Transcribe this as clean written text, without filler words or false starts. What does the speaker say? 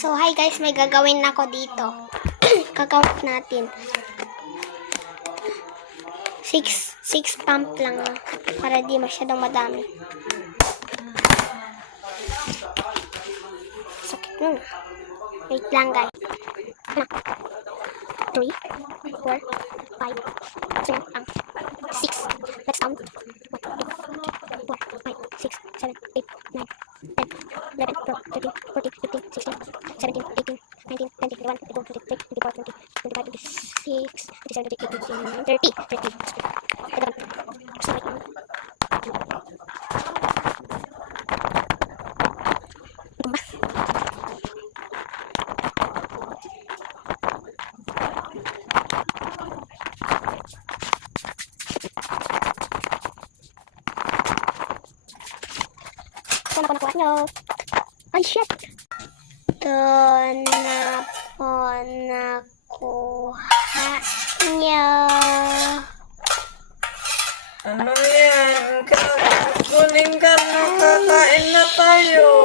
So, hi guys, may gagawin ako dito. Kakount natin. 6 pump lang para di masyadong madami. Sakit nun. Wait lang guys. 3, 4, 5, 6. Let's count. 1, 2, 3, 4, 5, 6, 7, 8, 9, 10, 11, 12, 13, 14, 15, 16, 17, 18, 19, 20, 21, 22, 23, 24, 25, 26, 27, 28, 29, 30. Saan ako nakuha nyo? Ay, shit! Doon na po nakuha nyo. Ano yan? Kunin ka na, kakain na tayo.